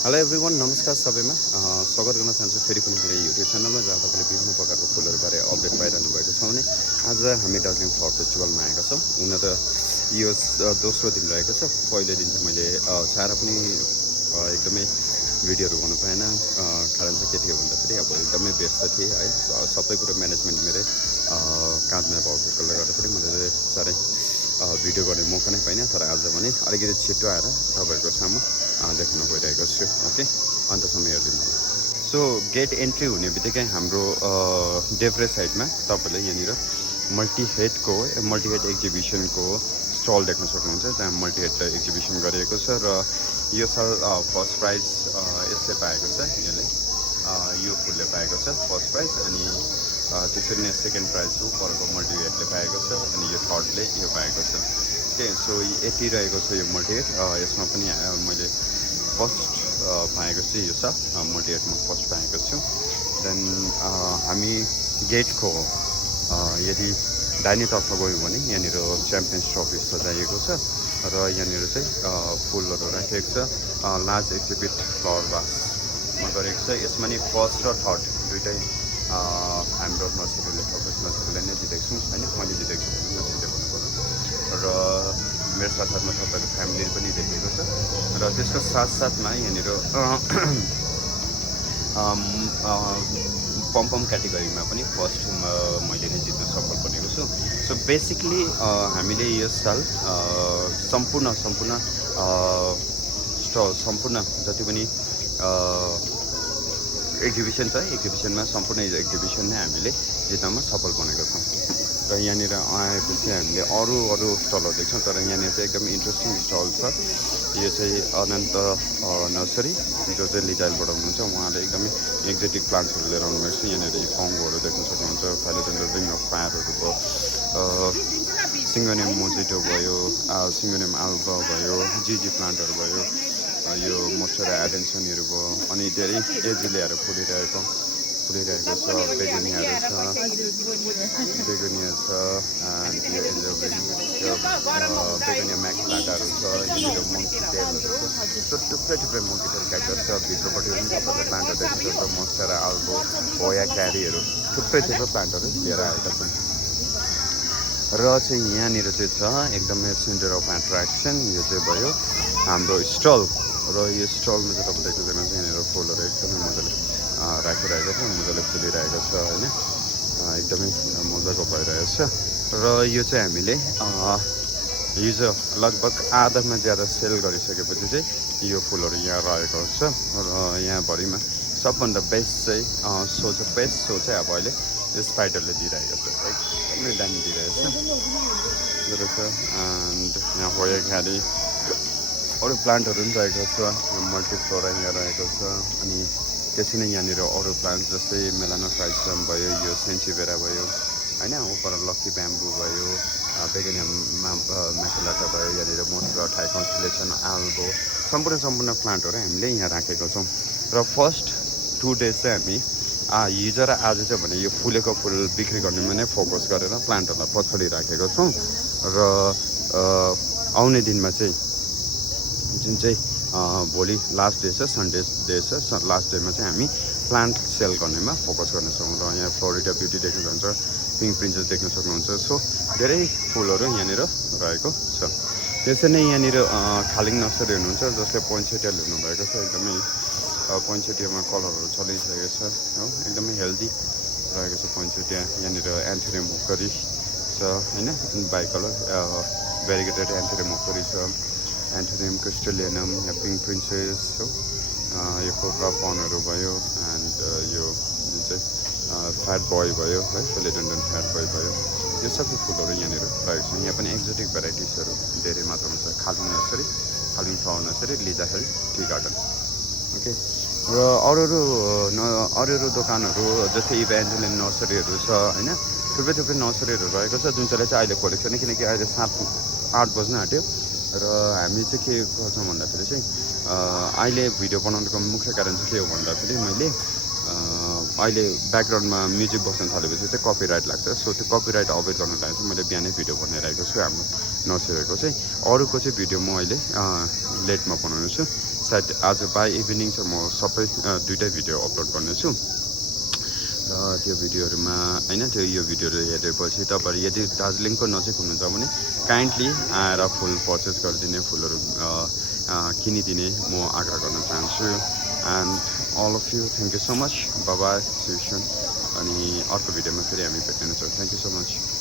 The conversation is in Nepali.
हेलो एभ्रिवान, नमस्कार सबैमा। स्वागत गर्न चाहन्छु फेरि पनि मेरो युट्युब च्यानलमा, जहाँ तपाईँले विभिन्न प्रकारको फुलहरूबारे अपडेट पाइरहनु भएको छ भने आज हामी दार्जिलिङ फ्लावर फेस्टिभलमा आएका छौँ। हुन त यो दोस्रो दिन रहेको छ। पहिलो दिन चाहिँ मैले चाहेर पनि एकदमै भिडियोहरू गर्नु पाएन। कारण चाहिँ के थियो भन्दाखेरि अब एकदमै व्यस्त थिएँ है। सबै कुरो म्यानेजमेन्ट मेरै काँधमा भएकोले गर्दाखेरि मैले साह्रै भिडियो गर्ने मौका नै पाइनँ। तर आज भने अलिकति छिटो आएर तपाईँहरूको सामु देखाउन गइरहेको छु। ओके, अन्तसम्म हेरिदिनु होला। सो गेट एन्ट्री हुने बित्तिकै हाम्रो डेभ्रे साइडमा तपाईँले यहाँनिर मल्टिहेड एक्जिबिसनको स्टल देख्न सक्नुहुन्छ, जहाँ मल्टिहेड एक्जिबिसन गरिएको छ। र यो साल फर्स्ट प्राइज यसले पाएको छ, यो फुलले पाएको छ फर्स्ट प्राइज। अनि त्यसरी नै सेकेन्ड प्राइज हो परको मल्टिहेडले पाएको छ, अनि यो थर्डले यो पाएको छ। ओके, सो यति रहेको छ यो मल्टिहेड। यसमा पनि मैले फर्स्ट पाएको छु, यो साल मल्टिहेडमा फर्स्ट पाएको छु। देन हामी गेटको यदि दाहिनेतर्फ गयौँ भने यहाँनिर च्याम्पियन्स ट्रफी सजाइएको छ र यहाँनिर चाहिँ फुलहरू राखिएको छ। लार्ज एक्जिबिट फ्लावर भासमा गरेको छ। यसमा नि फर्स्ट र थर्ड दुइटै हाम्रो नर्सरीले नर्सरीले नै जितेको छौँ होइन, मैले जितेको छु नर्सरीले भन्नुपर्छ। र मेरो साथसाथमा तपाईँको फ्यामिलीले पनि देखेको छ। र त्यसको साथसाथमा यहाँनिर पम क्याटेगोरीमा पनि फर्स्ट मैले नै जित्न सफल बनेको छु। सो बेसिकली हामीले यस साल सम्पूर्ण जति पनि एक्जिबिसन छ, एक्जिबिसनमा सम्पूर्ण एक्जिबिसन नै हामीले जित्नमा सफल बनेको छौँ। र यहाँनिर आएपछि हामीले अरू स्टलहरू देख्छौँ, तर यहाँनिर चाहिँ एकदम इन्ट्रेस्टिङ स्टल छ। यो चाहिँ अनन्त नर्सरी, जो चाहिँ लिजाइलबाट हुनुहुन्छ। उहाँले एकदमै एक्जोटिक प्लान्ट्सहरू लिएर आउनुभएको छ। यहाँनिर फङ्गोहरू देख्न सक्नुहुन्छ, फाइलोडेन्ड्रन रिङ अफ फायरहरू भयो, सिङ्गोनियम मोजिटो भयो, सिङ्गोनियम आल्बा भयो, जिजी प्लान्टहरू भयो, यो मोस्टेरा एडेन्सनहरू भयो, अनि धेरै एजिलियाहरू फुलिरहेको छ। बेगुनियाहरू छ, बेगुनिया छ, एन्ड यो बेगुनिया म्याक्लाटाहरू छ। यहाँनिर मङ्की टेलहरू छ। सो थुप्रै मङ्की टेल क्याक्टस छ। भित्रपट्टि पनि तपाईँले प्लान्टहरू देख्न सक्छ। मोस्टेरा आल्बो, होया क्यारीहरू, थुप्रै प्लान्टहरू लिएर आएका छन्। र चाहिँ यहाँनिर चाहिँ छ एकदमै सेन्टर अफ एट्र्याक्सन। यो चाहिँ भयो हाम्रो स्टल। र यो स्टलमा चाहिँ तपाईँ देख्नु सक्नुहुन्छ यहाँनिर फुलहरू एकदमै मजाले राखिरहेको छ, मजाले फुलिरहेको छ होइन, एकदमै मजाको भइरहेको छ। र यो चाहिँ हामीले हिजो लगभग आधामा ज्यादा सेल गरिसकेपछि चाहिँ यो फुलहरू यहाँ रहेको छ। र यहाँभरिमा सबभन्दा बेस्ट चाहिँ बेस्ट सो चाहिँ अब अहिले यो स्पाइडरले दिइरहेको छ, एकदमै दामी दिइरहेको छ। एन्ड यहाँ होया घारी अरू प्लान्टहरू पनि रहेको छ। मल्टिफ्लोरा यहाँ रहेको छ। अनि त्यसै नै यहाँनिर अरू प्लान्ट जस्तै मेलानोफ्राइसम भयो, यो सेन्चिभेरा भयो होइन, उपर लक्की ब्याम्बू भयो, बेगेनिया म्याकुलाटा भयो, यहाँनिर मोस्ट्रा, थाई कन्स्टेलेसन, आल्बो, सम्पूर्ण प्लान्टहरू हामीले यहाँ राखेको छौँ। र फर्स्ट 2 डेज चाहिँ हामी हिजो र आज चाहिँ भने यो फुलेको फुल बिक्री गर्नेमा नै फोकस गरेर प्लान्टहरूलाई पछाडि राखेको छौँ। र आउने दिनमा चाहिँ जुन चाहिँ भोलि लास्ट डे छ, सन्डे डे छ, लास्ट डेमा चाहिँ हामी प्लान्ट सेल गर्नेमा फोकस गर्नेछौँ। र यहाँ फ्लोरिडा ब्युटी देख्न सक्नुहुन्छ, पिङ्क प्रिन्सेस देख्न सक्नुहुन्छ। सो धेरै फुलहरू यहाँनिर रहेको छ। त्यसै नै यहाँनिर खालिङ नर्सरी हुनुहुन्छ, जसले पोइन्सेटिया ल्याउनुभएको छ। एकदमै पोइन्सेटियामा कलरहरू चलिसकेको छ हो, एकदमै हेल्दी रहेको छ पोइन्सेटिया। यहाँनिर एन्थेरियम हुक्करी छ होइन, बाई कलर भेरिगेटेड एन्थेरियम हुक्करी छ, एन्थेरियम क्रिस्टलियनम, या पिङ्क प्रिन्सेस हो, यो कोब्रा पनहरू भयो, एन्ड यो जुन चाहिँ फ्याट बोय भयो है, फिलोडेन्ड्रन फ्याट बोय भयो, यो सबै फुलहरू यहाँनिर रहेको छ। यहाँ पनि एक्जोटिक भेराइटिजहरू धेरै मात्रामा छ। Khaling nursery, Khaling flower nursery, Liza hill tea garden. Okay, र अरू दोकानहरू जस्तै इभेन्जलिन नर्सरीहरू छ होइन, थुप्रै नर्सरीहरू रहेको छ, जुन चाहिँले चाहिँ अहिले खोलेको छैन, किनकि अहिले 7-8 बज्न आँट्यो। र हामी चाहिँ के गर्छौँ भन्दाखेरि चाहिँ अहिले भिडियो बनाउनुको मुख्य कारण चाहिँ के हो भन्दाखेरि मैले अहिले ब्याकग्राउन्डमा म्युजिक बस्न थालेपछि चाहिँ कपिराइट लाग्छ। सो त्यो कपिराइट अभोइड गर्नको लागि चाहिँ मैले बिहानै भिडियो बनाइरहेको छु हाम्रो नर्सरीको चाहिँ। अरूको चाहिँ भिडियो म अहिले लेटमा बनाउँछु। सायद आज बाई इभिनिङ चाहिँ म सबै दुईटै भिडियो अपलोड गर्नेछु र त्यो भिडियोहरूमा होइन यो भिडियोहरू हेरेपछि तपाईँहरू यदि दार्जिलिङको नजिक हुनुहुन्छ भने काइन्डली आएर फुल पर्चेस गरिदिने फुलहरू किनिदिने म आग्रह गर्न चाहन्छु and all of you thank you so much bye see you soon अनि अर्को भिडियोमा फेरि हामी भेट्नेछौँ थ्याङ्क यू सो मच